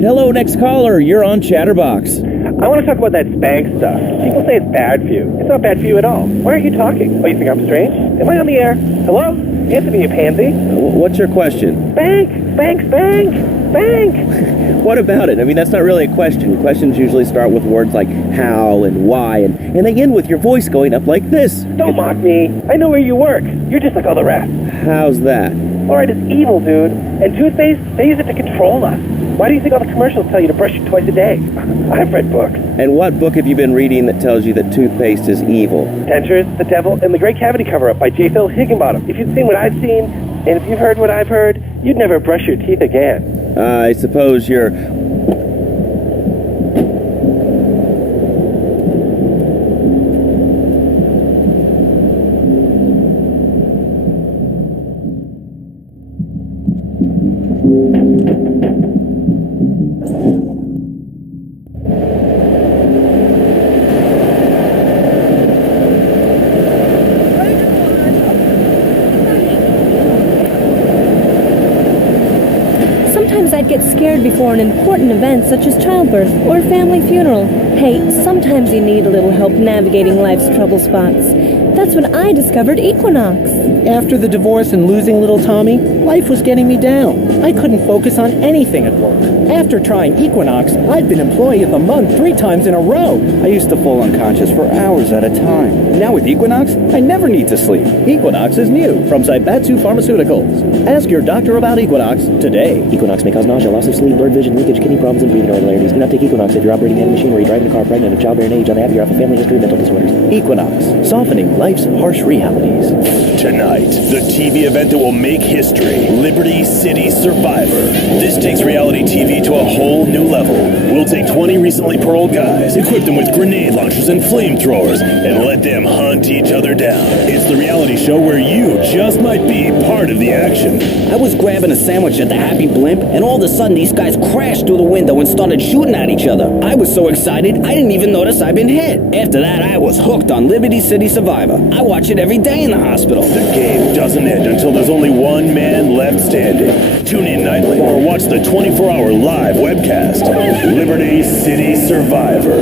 right, hello, next caller. You're on Chatterbox. I want to talk about that spank stuff. People say it's bad for you. It's not bad for you at all. Why aren't you talking? Oh, you think I'm strange? Am I on the air? Hello? Anthony, you pansy? What's your question? Spank! Spank! Spank! Spank! What about it? I mean, that's not really a question. Questions usually start with words like how and why, and they end with your voice going up like this. Don't mock me. I know where you work. You're just like all the rest. How's that? Fluoride is evil, dude. And toothpaste, they use it to control us. Why do you think all the commercials tell you to brush it twice a day? I've read books. And what book have you been reading that tells you that toothpaste is evil? Dentures, The Devil, and The Great Cavity Cover-Up by J. Phil Higginbottom. If you'd seen what I've seen, and if you've heard what I've heard, you'd never brush your teeth again. I suppose you're... I'd get scared before an important event such as childbirth or a family funeral. Hey, sometimes you need a little help navigating life's trouble spots. That's when I discovered Equinox. After the divorce and losing little Tommy, life was getting me down. I couldn't focus on anything at work. After trying Equinox, I've been Employee of the Month 3 times in a row. I used to fall unconscious for hours at a time. Now with Equinox, I never need to sleep. Equinox is new from Zaibatsu Pharmaceuticals. Ask your doctor about Equinox today. Equinox may cause nausea, loss of sleep, blurred vision, leakage, kidney problems, and breathing irregularities. Do not take Equinox if you're operating heavy machinery, driving a car, pregnant, of childbearing age, unhappy, or have a family history of mental disorders. Equinox, softening life's harsh realities. Tonight, the TV event that will make history, Liberty City Survivor. This takes reality TV to a whole new level. We'll take 20 recently paroled guys, equip them with grenade launchers and flamethrowers, and let them hunt each other down. It's the reality show where you just might be part of the action. I was grabbing a sandwich at the Happy Blimp, and all of a sudden these guys crashed through the window and started shooting at each other. I was so excited, I didn't even notice I'd been hit. After that, I was hooked on Liberty City Survivor. I watch it every day in the hospital. The game doesn't end until there's only one man left standing. Tune in nightly or watch the 24-hour live webcast. Liberty City Survivor.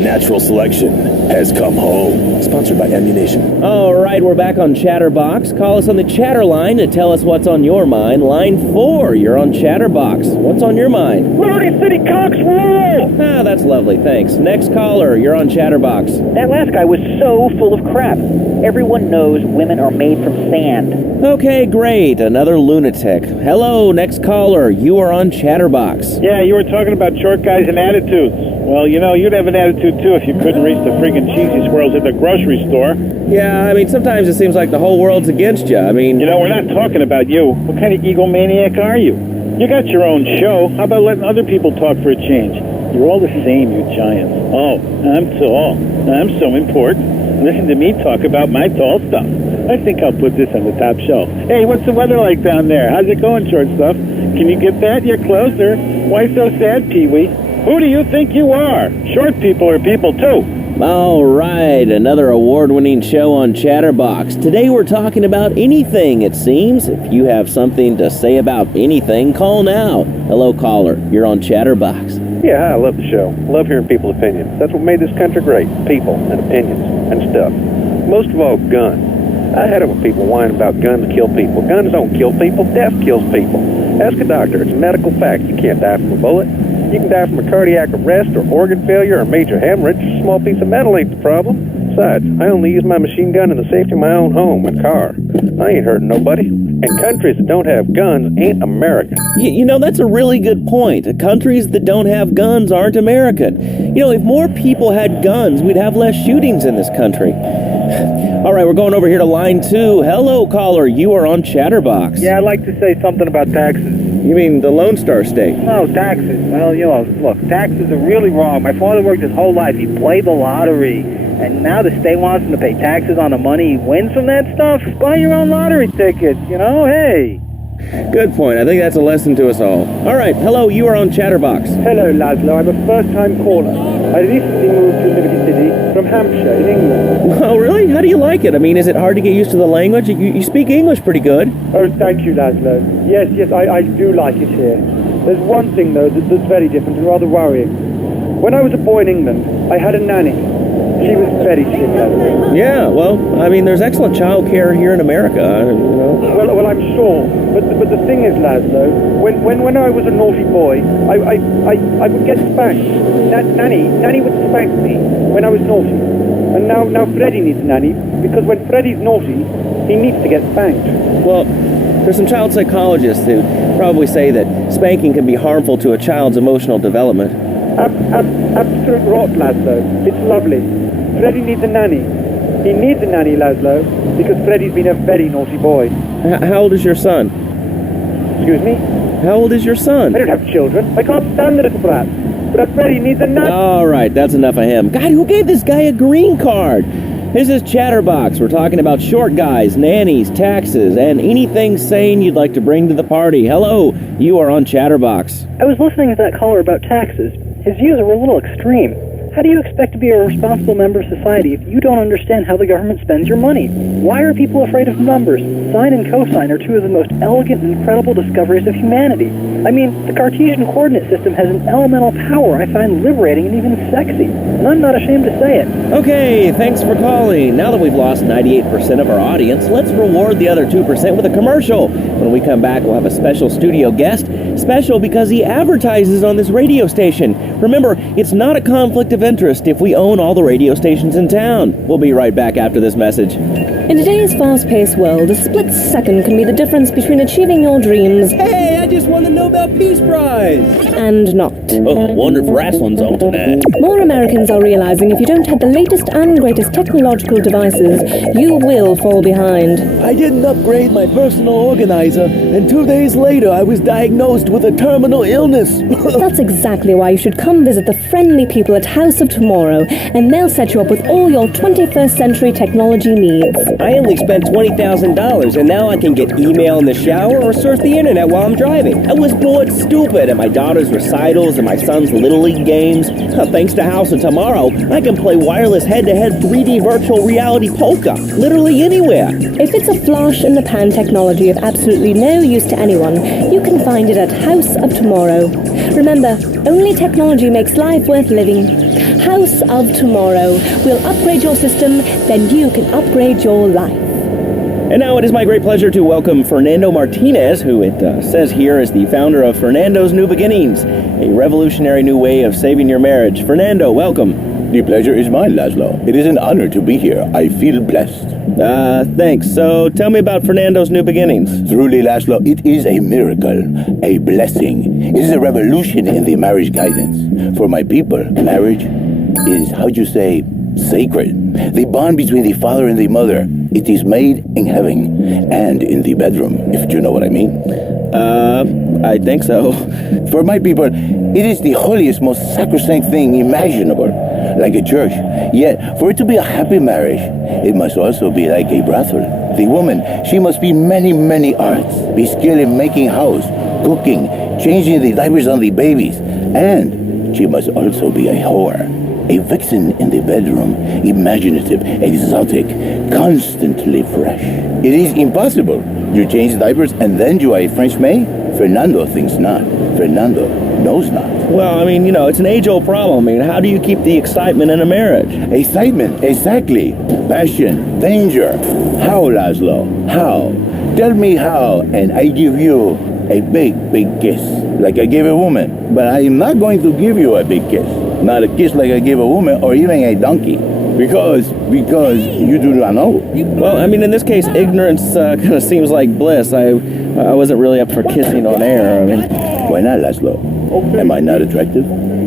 Natural selection has come home. Sponsored by Ammunition. All right, we're back on Chatterbox. Call us on the chatter line to tell us what's on your mind. Line 4, you're on Chatterbox. What's on your mind? Liberty City Cox rule! Ah, that's lovely, thanks. Next caller, you're on Chatterbox. That last guy was so full of crap. Everyone knows women are made from sand. Okay, great. Another lunatic. Hello, next caller. You are on Chatterbox. Yeah, you were talking about short guys and attitudes. Well, you know, you'd have an attitude, too, if you couldn't reach the friggin' cheesy squirrels at the grocery store. Yeah, I mean, sometimes it seems like the whole world's against you. I mean... You know, we're not talking about you. What kind of egomaniac are you? You got your own show. How about letting other people talk for a change? You're all the same, you giants. Oh, I'm tall. I'm so important. Listen to me talk about my tall stuff. I think I'll put this on the top shelf. Hey, what's the weather like down there? How's it going, short stuff? Can you get that? You're closer. Why so sad, Pee-wee? Who do you think you are? Short people are people, too. All right, another award-winning show on Chatterbox. Today we're talking about anything, it seems. If you have something to say about anything, call now. Hello, caller. You're on Chatterbox. Yeah, I love the show. Love hearing people's opinions. That's what made this country great. People and opinions and stuff. Most of all, guns. I had it with people whining about guns kill people. Guns don't kill people. Death kills people. Ask a doctor. It's a medical fact. You can't die from a bullet. You can die from a cardiac arrest or organ failure or major hemorrhage. A small piece of metal ain't the problem. Besides, I only use my machine gun in the safety of my own home and car. I ain't hurting nobody. And countries that don't have guns ain't American. You know, that's a really good point. Countries that don't have guns aren't American. You know, if more people had guns, we'd have less shootings in this country. All right, we're going over here to line 2. Hello, caller. You are on Chatterbox. Yeah, I'd like to say something about taxes. You mean the Lone Star State? No, taxes. Well, you know, look, taxes are really wrong. My father worked his whole life. He played the lottery. And now the state wants him to pay taxes on the money he wins from that stuff? Buy your own lottery ticket, you know? Hey. Good point. I think that's a lesson to us all. All right. Hello, you are on Chatterbox. Hello, Laszlo. I'm a first-time caller. I recently moved to Liberty City from Hampshire in England. Oh, really? How do you like it? I mean, is it hard to get used to the language? You speak English pretty good. Oh, thank you, Laszlo. Yes, I do like it here. There's one thing, though, that's very different and rather worrying. When I was a boy in England, I had a nanny. She was very sick, Laszlo. Yeah, well, I mean, there's excellent child care here in America, you know. Well, I'm sure. But the thing is, Laszlo, when I was a naughty boy, I would get spanked. Nanny would spank me when I was naughty. And now Freddie needs a nanny, because when Freddie's naughty, he needs to get spanked. Well, there's some child psychologists who probably say that spanking can be harmful to a child's emotional development. Absolute rot, Laszlo. It's lovely. Freddie needs a nanny. He needs a nanny, Laszlo, because Freddie's been a very naughty boy. How old is your son? Excuse me? How old is your son? I don't have children. I can't stand the little brat. But Freddie needs a nanny. All right, that's enough of him. God, who gave this guy a green card? This is Chatterbox. We're talking about short guys, nannies, taxes, and anything sane you'd like to bring to the party. Hello, you are on Chatterbox. I was listening to that caller about taxes. His views are a little extreme. How do you expect to be a responsible member of society if you don't understand how the government spends your money? Why are people afraid of numbers? Sine and cosine are two of the most elegant and incredible discoveries of humanity. I mean, the Cartesian coordinate system has an elemental power I find liberating and even sexy. And I'm not ashamed to say it. Okay, thanks for calling. Now that we've lost 98% of our audience, let's reward the other 2% with a commercial. When we come back, we'll have a special studio guest. Special because he advertises on this radio station. Remember, it's not a conflict of interest if we own all the radio stations in town. We'll be right back after this message. In today's fast-paced world, a split second can be the difference between achieving your dreams. Hey, I just won the Nobel Peace Prize! And not. Oh, wonder if wrestling's on tonight. More Americans are realizing if you don't have the latest and greatest technological devices, you will fall behind. I didn't upgrade my personal organizer, and 2 days later I was diagnosed with a terminal illness. That's exactly why you should come visit the friendly people at House of Tomorrow, and they'll set you up with all your 21st century technology needs. I only spent $20,000, and now I can get email in the shower or surf the internet while I'm driving. I was bored stupid at my daughter's recitals and my son's Little League games. Thanks to House of Tomorrow, I can play wireless head-to-head 3D virtual reality poker, literally anywhere. If it's a flash-in-the-pan technology of absolutely no use to anyone, you can find it at House of Tomorrow. Remember, only technology makes life worth living. House of Tomorrow. We'll upgrade your system, then you can upgrade your life. And now it is my great pleasure to welcome Fernando Martinez, who it says here is the founder of Fernando's New Beginnings, a revolutionary new way of saving your marriage. Fernando, welcome. The pleasure is mine, Laszlo. It is an honor to be here. I feel blessed. Thanks. So tell me about Fernando's New Beginnings. Truly, Laszlo, it is a miracle, a blessing. It is a revolution in the marriage guidance. For my people, marriage is, how'd you say, sacred. The bond between the father and the mother. It is made in heaven and in the bedroom, if you know what I mean. I think so. For my people, it is the holiest, most sacrosanct thing imaginable, like a church. Yet, for it to be a happy marriage, it must also be like a brothel. The woman, she must be many, many arts, be skilled in making house, cooking, changing the diapers on the babies, and she must also be a whore. A vixen in the bedroom, imaginative, exotic, constantly fresh. It is impossible. You change diapers and then you are a French maid? Fernando thinks not. Fernando knows not. Well, I mean, it's an age-old problem. I mean, how do you keep the excitement in a marriage? Excitement, exactly. Passion, danger. How, Laszlo? How? Tell me how, and I give you a big, big kiss, like I gave a woman. But I am not going to give you a big kiss. Not a kiss like I gave a woman or even a donkey. Because you do not know. Well, I mean, in this case, ignorance kind of seems like bliss. I wasn't really up for kissing on air. I mean, why not, Laszlo? Am I not attractive?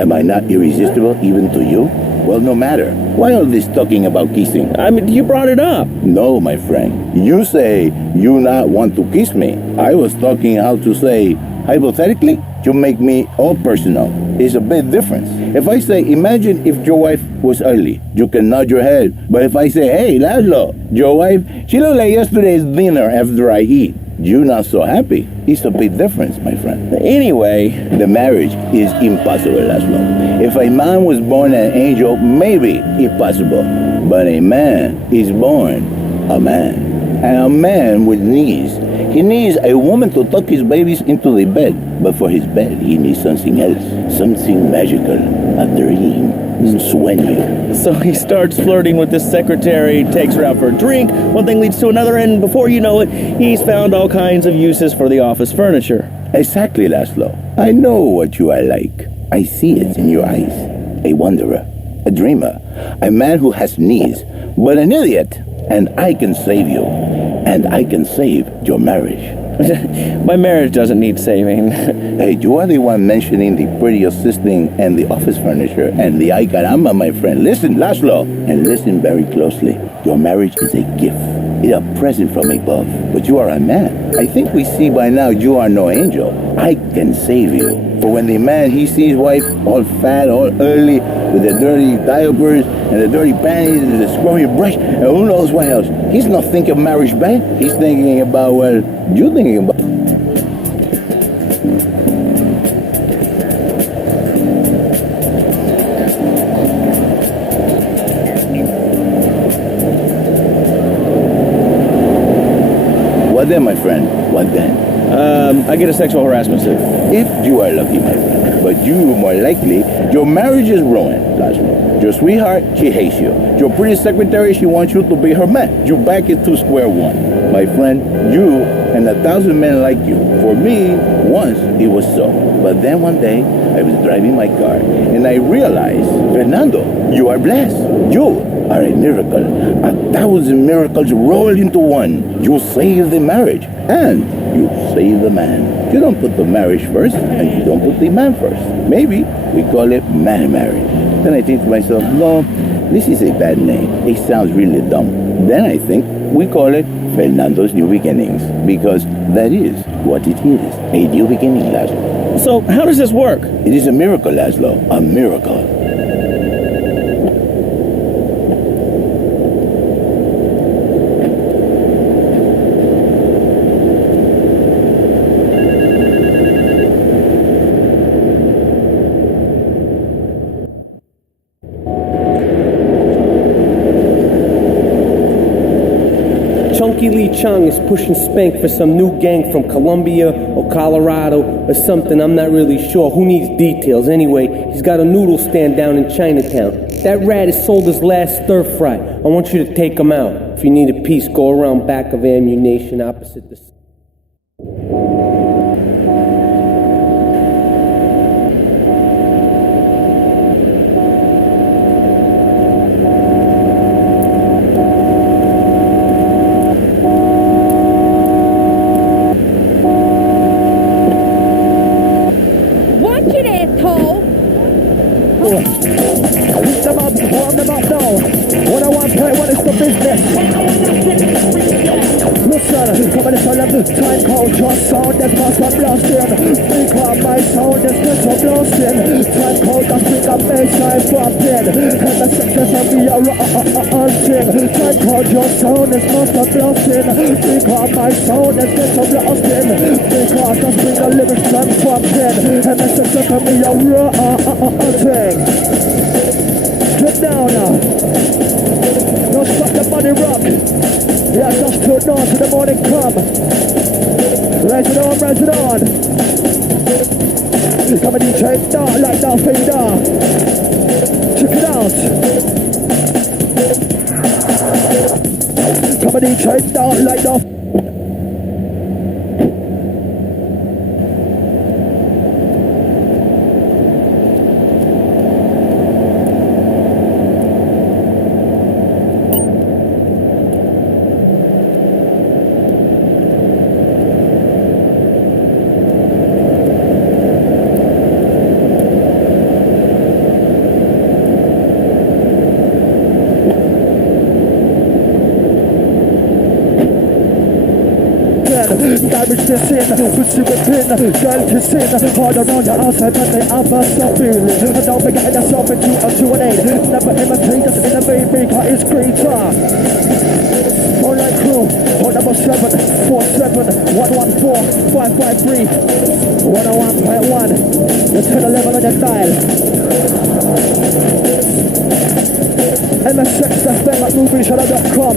Am I not irresistible even to you? Well, no matter. Why all this talking about kissing? I mean, you brought it up. No, my friend. You say you not want to kiss me. I was talking how to say, hypothetically, to make me all personal. It's a big difference. If I say, imagine if your wife was ugly, you can nod your head. But if I say, hey, Laszlo, your wife, she looked like yesterday's dinner after I eat. You're not so happy. It's a big difference, my friend. Anyway, the marriage is impossible, Laszlo. If a man was born an angel, maybe impossible. But a man is born a man. And a man with knees He needs a woman to tuck his babies into the bed. But for his bed, he needs something else. Something magical. A dream. Sueño. So he starts flirting with this secretary, takes her out for a drink, one thing leads to another, and before you know it, he's found all kinds of uses for the office furniture. Exactly, Laszlo. I know what you are like. I see it in your eyes. A wanderer. A dreamer. A man who has needs, but an idiot. And I can save you. And I can save your marriage. My marriage doesn't need saving. Hey, you are the one mentioning the pretty assisting and the office furniture and the ay caramba, my friend. Listen, Laszlo, and listen very closely. Your marriage is a gift. It's a present from above. But you are a man. I think we see by now you are no angel. I can save you. For when the man, he sees wife all fat, all early, with the dirty diapers and the dirty panties and the scrubby brush, and who knows what else. He's not thinking of marriage back. He's thinking about, well, you're thinking about. What then, my friend? What then? I get a sexual harassment suit. If you are lucky, my friend. But you, more likely, your marriage is ruined, Laszlo. Your sweetheart, she hates you. Your pretty secretary, she wants you to be her man. You're back into square one. My friend, you and 1,000 men like you. For me, once it was so. But then one day, I was driving my car, and I realized, Fernando, you are blessed. You are a miracle. 1,000 miracles rolled into one. You save the marriage, and you save the man. You don't put the marriage first, and you don't put the man first. Maybe we call it man marriage. Then I think to myself, no, this is a bad name. It sounds really dumb. Then I think we call it Fernando's New Beginnings, because that is what it is, a new beginning, Laszlo. So how does this work? It is a miracle, Laszlo, a miracle. Chunky Lee Chung is pushing Spank for some new gang from Colombia or Colorado or something, I'm not really sure. Who needs details? Anyway, he's got a noodle stand down in Chinatown. That rat has sold his last stir fry. I want you to take him out. If you need a piece, go around back of ammunition opposite the... Time code just sound that must have lost in. Because my sound is just so lost in. Time code that think I make time dropping. And the success of me are hunting. Time code your sound is must have lost in. Because my sound is just so lost in. Because I bring the lyrics time dropping. And the success of me are hunting. Get down now. Don't stop the body rock. Yeah, just put on to the morning come. Raise it on, raise it on. Come and DJ dark like Darth Vader. Check it out. Come and DJ dark like Darth. Damage this in, push you with pin, girl kissing, hard around your outside, but they ever stop feeling. And don't forget yourself into a 2 and 8. Never imitate us in a baby, cause it's greater. More like crew, on number 7, 47, 114, 553, 101.1. You're 10, 11 on your dial. MSX FM at movieshadow.com.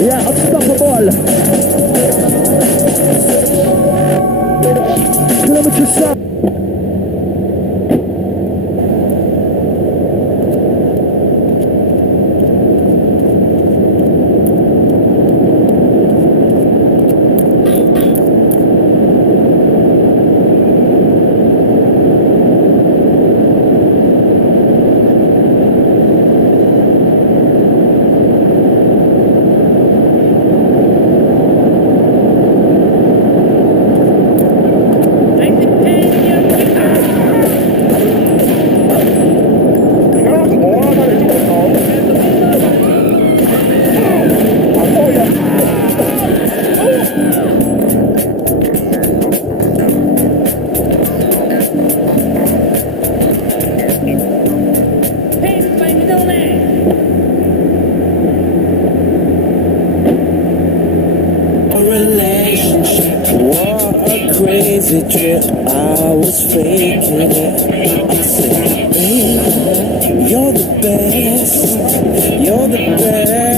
Yeah, unstoppable. Crazy trip, I was faking it. I said, baby, you're the best. You're the best.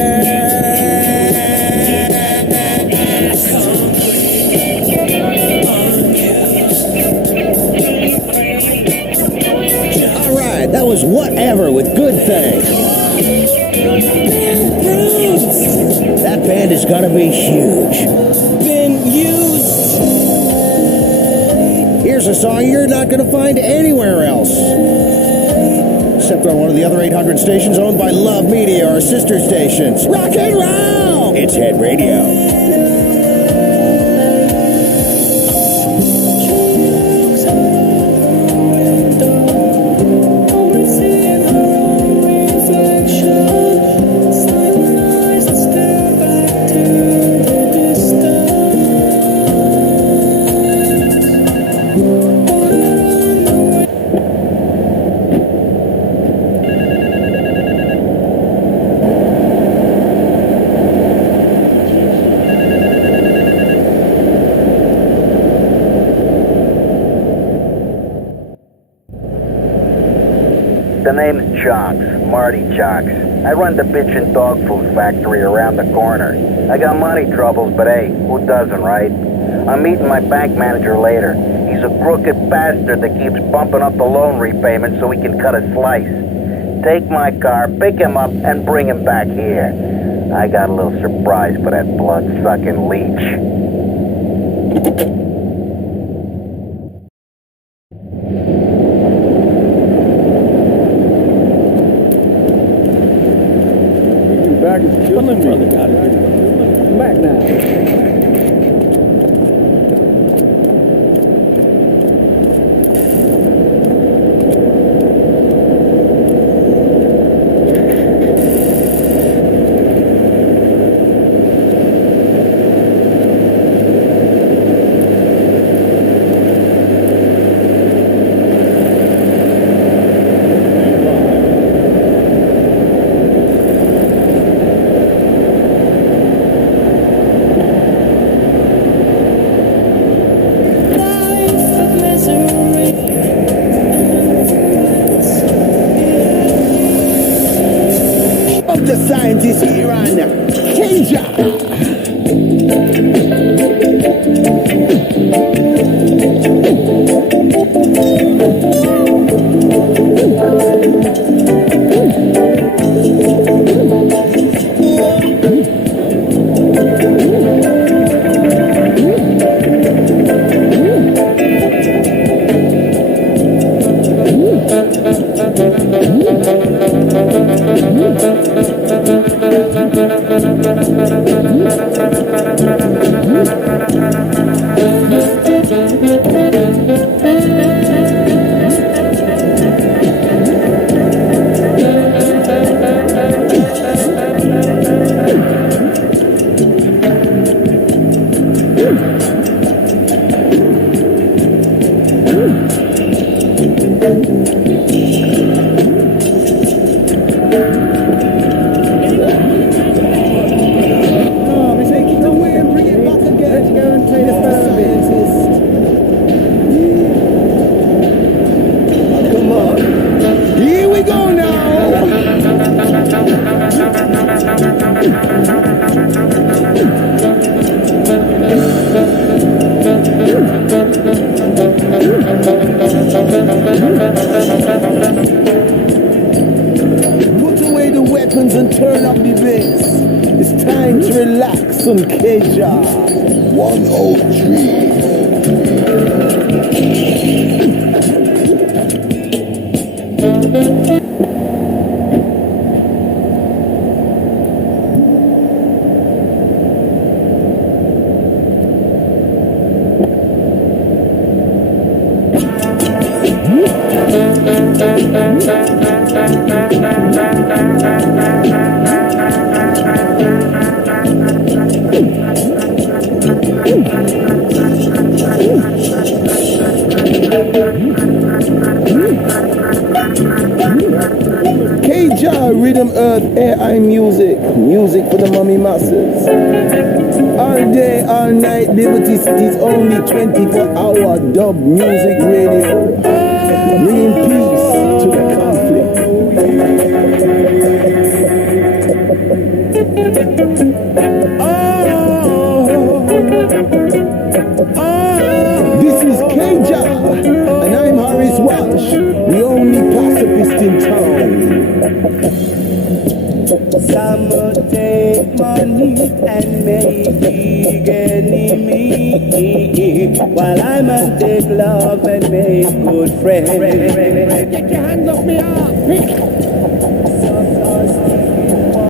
Alright, that was Whatever with Good Thing. That band is gonna be huge. Been used. Here's a song you're not going to find anywhere else. Except on one of the other 800 stations owned by Love Media, our sister stations. Rock and roll! It's Head Radio. The name's Chonks, Marty Chonks. I run the bitchin' dog food factory around the corner. I got money troubles, but hey, who doesn't, right? I'm meeting my bank manager later. He's a crooked bastard that keeps bumping up the loan repayment so he can cut a slice. Take my car, pick him up, and bring him back here. I got a little surprise for that blood-sucking leech. Back is killing me. Back now. The scientist here on Danger. oak tree. K-Jar, Rhythm Earth, AI music, music for the mummy masses. All day, all night, Liberty City's only 24-hour dub music radio. Bringing peace to the conflict. This is K-Jar, and I'm Harris Walsh, the only pacifist in town. Some would take money and make enemy, while I must take love and make good friends. Get your hands off me!